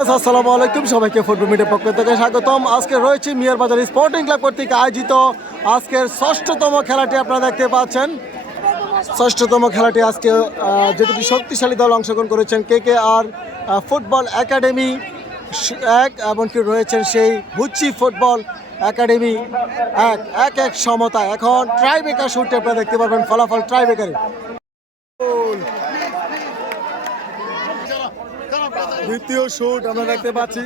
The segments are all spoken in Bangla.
আসসালামু আলাইকুম, সবাইকে ফুটবল মিডিয়ার পক্ষ থেকে স্বাগতম। আজকে রয়েছে মিয়ার বাজার স্পোর্টিং ক্লাব কর্তৃক আয়োজিত আজকের ষষ্ঠতম খেলাটি আপনারা দেখতে পাচ্ছেন। ষষ্ঠতম খেলাটি আজকে যে দুটি শক্তিশালী দল অংশগ্রহণ করেছেন, KKR ফুটবল একাডেমি এক, এমনকি রয়েছেন সেই বুচ্চি ফুটবল একাডেমি এক সমতা। এখন ট্রাইবেকার শুটটি আপনারা দেখতে পারবেন, ফলাফল ট্রাইবেকারে। দ্বিতীয় শুট আমরা দেখতে পাচ্ছি,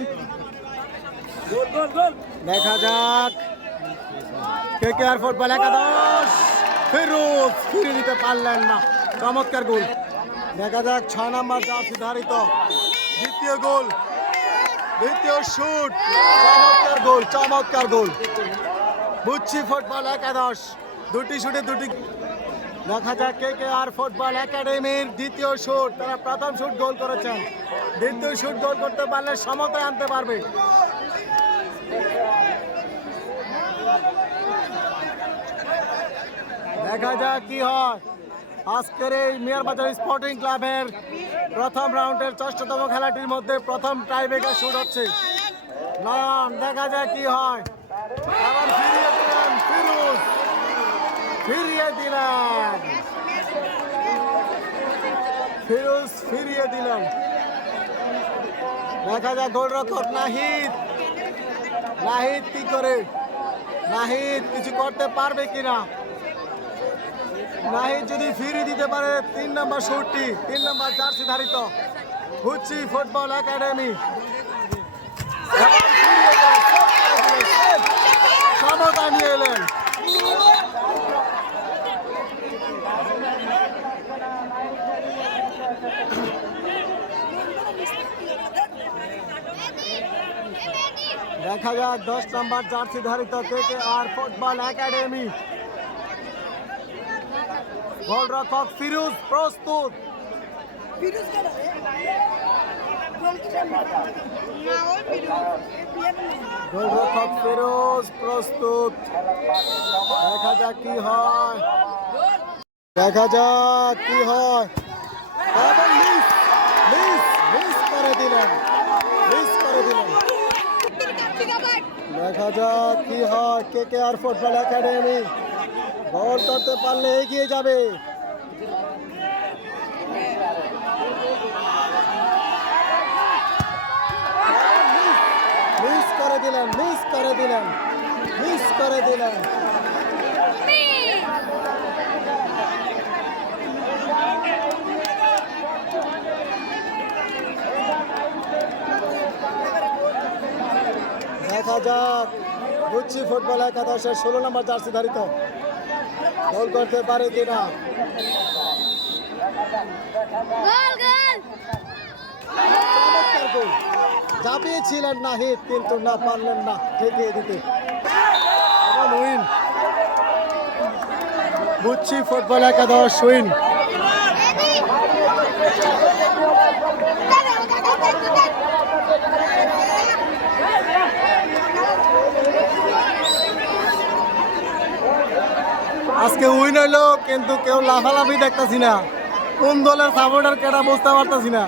দেখা যাক। KKR ফুটবল একাদশ ফিরোজ ফিরে দিতে পারলেন না, চমৎকার গোল। দেখা যাক 6 নম্বর জার্সি ধারিত দ্বিতীয় গোল, দ্বিতীয় শুট, চমৎকার গোল। বুচ্চি ফুটবল একাদশ দুটি শুটে দুটি। দেখা যাক KKR ফুটবল একাডেমির দ্বিতীয় শুট, তারা প্রথম শুট গোল করেছেন, দ্বিতীয় শুট গোল করতে পারলে সমতায় আনতে পারবে। দেখা যাক কি হয়। আজকের এই মিয়ার বাজার স্পোর্টিং ক্লাবের প্রথম রাউন্ডের ষষ্ঠতম খেলাটির মধ্যে প্রথম টাইব্রেকার শুট হচ্ছে। নয়ন, দেখা যাক কি হয়। আবার ফিরিয়ে দিলেন ফিরোজ, ফিরিয়ে দিলেন। দেখা যাক গোলরক্ষক নাহিদ কি করে, নাহিদ কিছু করতে পারবে কিনা। নাহিদ যদি ফিরিয়ে দিতে পারে 3 নম্বর শুটটি, 3 নম্বর জার্সি ধারিত বুচ্চি ফুটবল একাডেমি। সমতা নিয়ে এলেন। দেখা যাক 10 নম্বর জার্সি ধারিত KKR ফুটবল একাডেমি। গোলরক্ষক ফিরোজ প্রস্তুত, গোলরক্ষক ফিরোজ প্রস্তুত। দেখা যাক কি হয়, দেখা যাক কি হয়। মিস করে দিলেন। দেখা যাক কি হয়। KKR ফুটবল একাডেমি গোল করতে পারলে এগিয়ে যাবে। মিস করে দিলেন। দেখা যাক বুচ্চি ফুটবল একাদশের 16 নম্বর জার্সি ধারিত গোল করতে পারে কিনা। চমৎকার গোল, চাপিয়েছিলেন নাহিদ কিন্তু না পারলেন না ঠেকিয়ে দিতে। উইন, বুচ্চি ফুটবল একাদশ উইন। আজকে উইন হইলো, কিন্তু কেউ লাফালাফি দেখতেছি না, কোন দলের সাপোর্টার কেটা বুঝতে পারতেছি না।